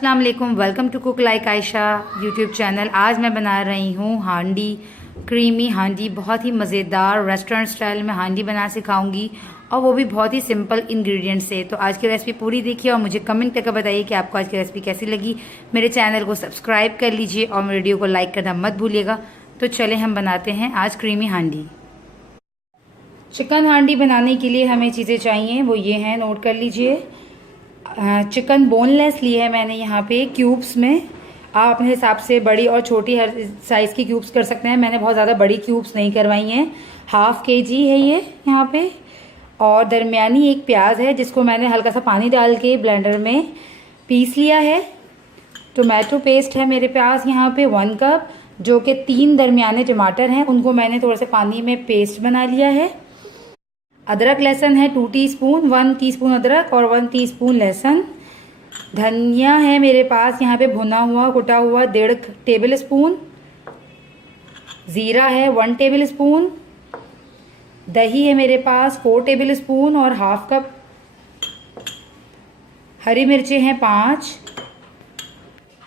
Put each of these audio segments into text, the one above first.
अस्सलाम वालेकुम, welcome to cook like Ayesha YouTube channel. आज मैं बना रही हूँ हांडी, क्रीमी हांडी। बहुत ही मज़ेदार रेस्टोरेंट स्टाइल में हांडी बना सिखाऊंगी और वो भी बहुत ही सिंपल इंग्रेडिएंट से। तो आज की रेसिपी पूरी देखिए और मुझे कमेंट करके बताइए कि आपको आज की रेसिपी कैसी लगी। मेरे चैनल को सब्सक्राइब कर लीजिए और मेरे वीडियो को लाइक करना मत भूलिएगा। तो चले हम बनाते हैं आज क्रीमी हांडी। चिकन हांडी बनाने के लिए हमें चीज़ें चाहिए, वो ये हैं, नोट कर लीजिए। चिकन बोनलेस ली है मैंने यहाँ पे क्यूब्स में। आप अपने हिसाब से बड़ी और छोटी हर साइज़ की क्यूब्स कर सकते हैं। मैंने बहुत ज़्यादा बड़ी क्यूब्स नहीं करवाई हैं। हाफ केजी है ये यहाँ पे। और दरमियानी एक प्याज है जिसको मैंने हल्का सा पानी डाल के ब्लेंडर में पीस लिया है। टोमेटो पेस्ट है मेरे पास यहाँ पे 1 कप, जो कि 3 दरमियाने टमाटर हैं, उनको मैंने थोड़ा सा पानी में पेस्ट बना लिया है। अदरक लहसुन है 2 टीस्पून, 1 टीस्पून अदरक और 1 टीस्पून लहसुन। धनिया है मेरे पास यहाँ पे भुना हुआ कुटा हुआ 1.5 टेबल स्पून। ज़ीरा है 1 टेबल स्पून। दही है मेरे पास 4 टेबल स्पून और हाफ कप। हरी मिर्चें हैं 5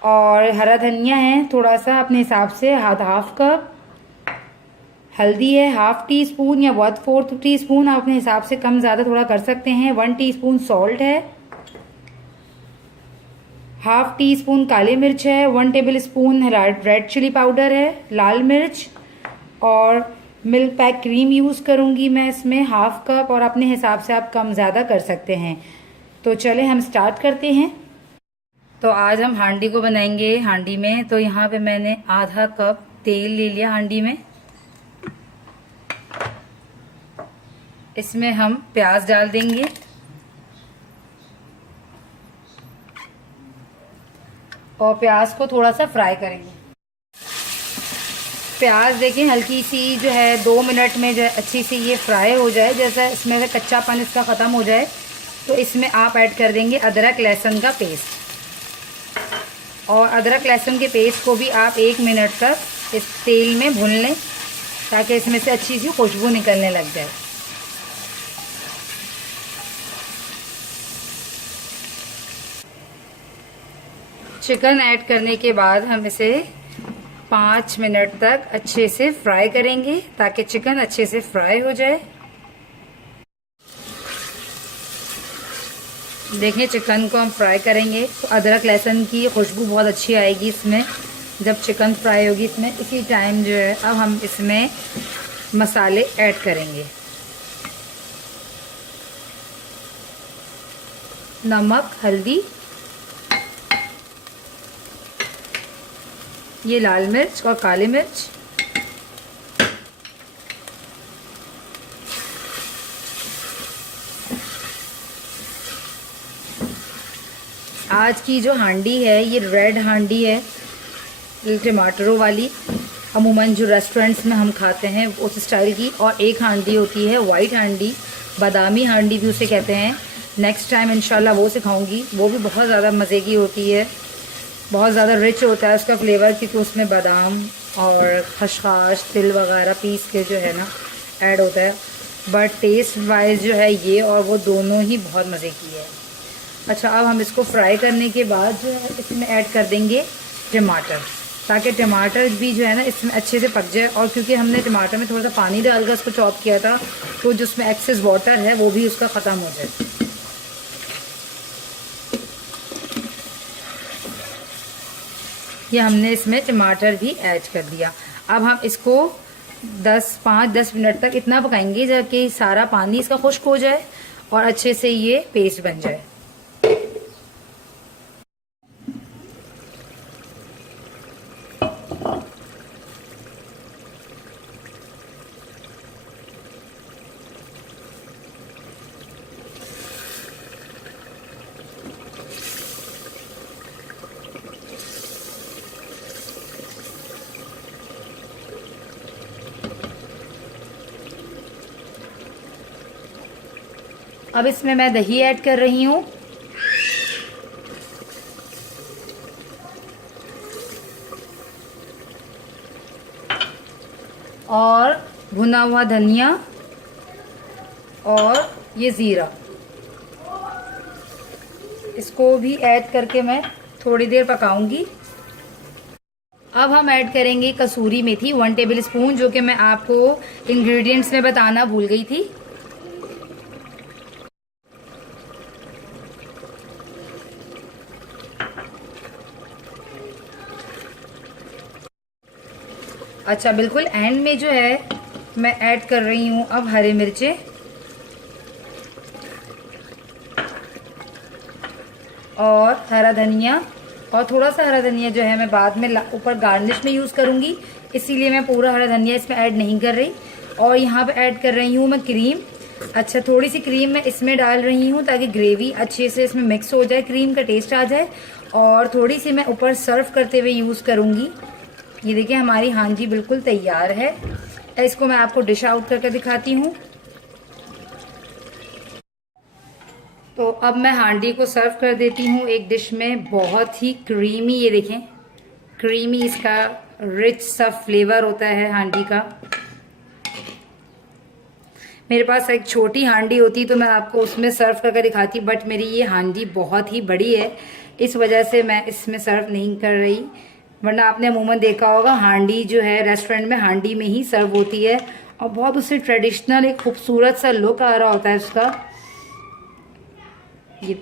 और हरा धनिया है थोड़ा सा अपने हिसाब से हाफ कप। हल्दी है हाफ टी स्पून या 1/4 टीस्पून, आप अपने हिसाब से कम ज़्यादा थोड़ा कर सकते हैं। 1 टीस्पून सॉल्ट है। हाफ टी स्पून काली मिर्च है। 1 tablespoon red chili powder है, लाल मिर्च। और मिल्क पैक क्रीम यूज़ करूँगी मैं इसमें हाफ कप, और अपने हिसाब से आप कम ज़्यादा कर सकते हैं। तो चले हम स्टार्ट करते हैं। तो आज हम हांडी को बनाएंगे। हांडी में तो यहाँ पे मैंने आधा कप तेल ले लिया हांडी में। इसमें हम प्याज डाल देंगे। और प्याज को थोड़ा सा फ्राई करेंगे। प्याज देखें हल्की सी जो है 2 मिनट में जो है अच्छी सी ये फ्राई हो जाए, जैसा इसमें से कच्चापन इसका ख़त्म हो जाए, तो इसमें आप ऐड कर देंगे अदरक लहसुन का पेस्ट। और अदरक लहसुन के पेस्ट को भी आप 1 मिनट तक इस तेल में भून लें ताकि इसमें से अच्छी सी खुशबू निकलने लग जाए। चिकन ऐड करने के बाद हम इसे 5 मिनट तक अच्छे से फ्राई करेंगे ताकि चिकन अच्छे से फ्राई हो जाए। देखें चिकन को हम फ्राई करेंगे तो अदरक लहसुन की खुशबू बहुत अच्छी आएगी इसमें जब चिकन फ्राई होगी इसमें। इसी टाइम जो है अब हम इसमें मसाले ऐड करेंगे। नमक, हल्दी, ये लाल मिर्च और काली मिर्च, आज की जो हांडी है ये रेड हांडी है, टमाटरों वाली। अमूमन जो रेस्टोरेंट्स में हम खाते हैं उस स्टाइल की। और एक हांडी होती है वाइट हांडी, बादामी हांडी भी उसे कहते हैं। नेक्स्ट टाइम इंशाल्लाह वो सिखाऊंगी। वो भी बहुत ज़्यादा मज़े की होती है, बहुत ज़्यादा रिच होता है उसका फ्लेवर, क्योंकि उसमें बादाम और खसखस, तिल वगैरह पीस के जो है ना ऐड होता है। बट टेस्ट वाइज जो है ये और वो दोनों ही बहुत मज़े की है। अच्छा, अब हम इसको फ्राई करने के बाद जो है इसमें ऐड कर देंगे टमाटर, ताकि टमाटर भी जो है ना इसमें अच्छे से पक जाए। और क्योंकि हमने टमाटर में थोड़ा सा पानी डालकर उसको चॉप किया था, तो जो उसमें एक्सेस वाटर है वो भी उसका ख़त्म हो जाए। ये हमने इसमें टमाटर भी ऐड कर दिया। अब हम इसको 5-10 मिनट तक इतना पकाएंगे ताकि सारा पानी इसका खुश्क हो जाए और अच्छे से ये पेस्ट बन जाए। अब इसमें मैं दही ऐड कर रही हूँ। और भुना हुआ धनिया और ये ज़ीरा, इसको भी ऐड करके मैं थोड़ी देर पकाऊंगी। अब हम ऐड करेंगे कसूरी मेथी 1 टेबल स्पून, जो कि मैं आपको इंग्रेडिएंट्स में बताना भूल गई थी। अच्छा, बिल्कुल एंड में जो है मैं ऐड कर रही हूँ अब हरी मिर्चें और हरा धनिया, और थोड़ा सा हरा धनिया जो है मैं बाद में ऊपर गार्निश में यूज़ करूँगी, इसीलिए मैं पूरा हरा धनिया इसमें ऐड नहीं कर रही। और यहाँ पे ऐड कर रही हूँ मैं क्रीम। अच्छा, थोड़ी सी क्रीम मैं इसमें डाल रही हूँ ताकि ग्रेवी अच्छे से इसमें मिक्स हो जाए, क्रीम का टेस्ट आ जाए। और थोड़ी सी मैं ऊपर सर्व करते हुए यूज़ करूँगी। ये देखिए हमारी हांडी बिल्कुल तैयार है। इसको मैं आपको डिश आउट करके दिखाती हूँ। तो अब मैं हांडी को सर्व कर देती हूँ एक डिश में। बहुत ही क्रीमी, ये देखें क्रीमी इसका रिच सा फ्लेवर होता है हांडी का। मेरे पास एक छोटी हांडी होती तो मैं आपको उसमें सर्व करके दिखाती, बट मेरी ये हांडी बहुत ही बड़ी है, इस वजह से मैं इसमें सर्व नहीं कर रही। वरना आपने अमूमन देखा होगा हांडी जो है रेस्टोरेंट में हांडी में ही सर्व होती है, और बहुत उससे ट्रेडिशनल एक खूबसूरत सा लुक आ रहा होता है उसका। ये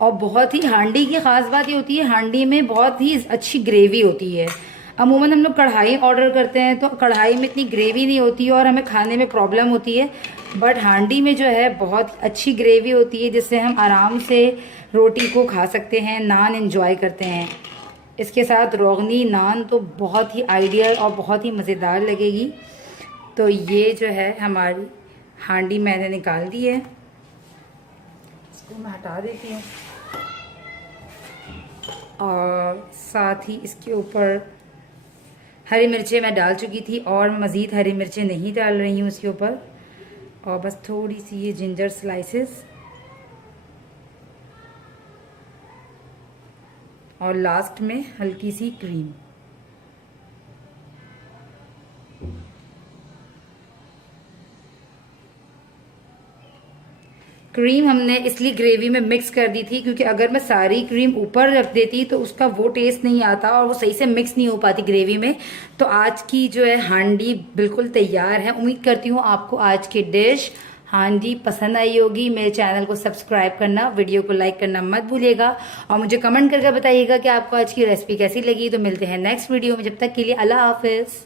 और बहुत ही हांडी की खास बात ये होती है, हांडी में बहुत ही अच्छी ग्रेवी होती है। अमूमन हम लोग कढ़ाई ऑर्डर करते हैं तो कढ़ाई में इतनी ग्रेवी नहीं होती है और हमें खाने में प्रॉब्लम होती है, बट हांडी में जो है बहुत अच्छी ग्रेवी होती है, जिससे हम आराम से रोटी को खा सकते हैं, नान एंजॉय करते हैं। इसके साथ रोगनी नान तो बहुत ही आइडियल और बहुत ही मज़ेदार लगेगी। तो ये जो है हमारी हांडी मैंने निकाल दी है, इसको मैं हटा देती हूँ। और साथ ही इसके ऊपर हरी मिर्चें मैं डाल चुकी थी और मज़ीद हरी मिर्चें नहीं डाल रही हूँ इसके ऊपर, और बस थोड़ी सी ये जिंजर स्लाइसेस, और लास्ट में हल्की सी क्रीम। क्रीम हमने इसलिए ग्रेवी में मिक्स कर दी थी क्योंकि अगर मैं सारी क्रीम ऊपर रख देती तो उसका वो टेस्ट नहीं आता और वो सही से मिक्स नहीं हो पाती ग्रेवी में। तो आज की जो है हांडी बिल्कुल तैयार है। उम्मीद करती हूँ आपको आज की डिश हांडी पसंद आई होगी। मेरे चैनल को सब्सक्राइब करना, वीडियो को लाइक करना मत भूलिएगा, और मुझे कमेंट करके बताइएगा कि आपको आज की रेसिपी कैसी लगी। तो मिलते हैं नेक्स्ट वीडियो में, जब तक के लिए अल्लाह हाफिज़।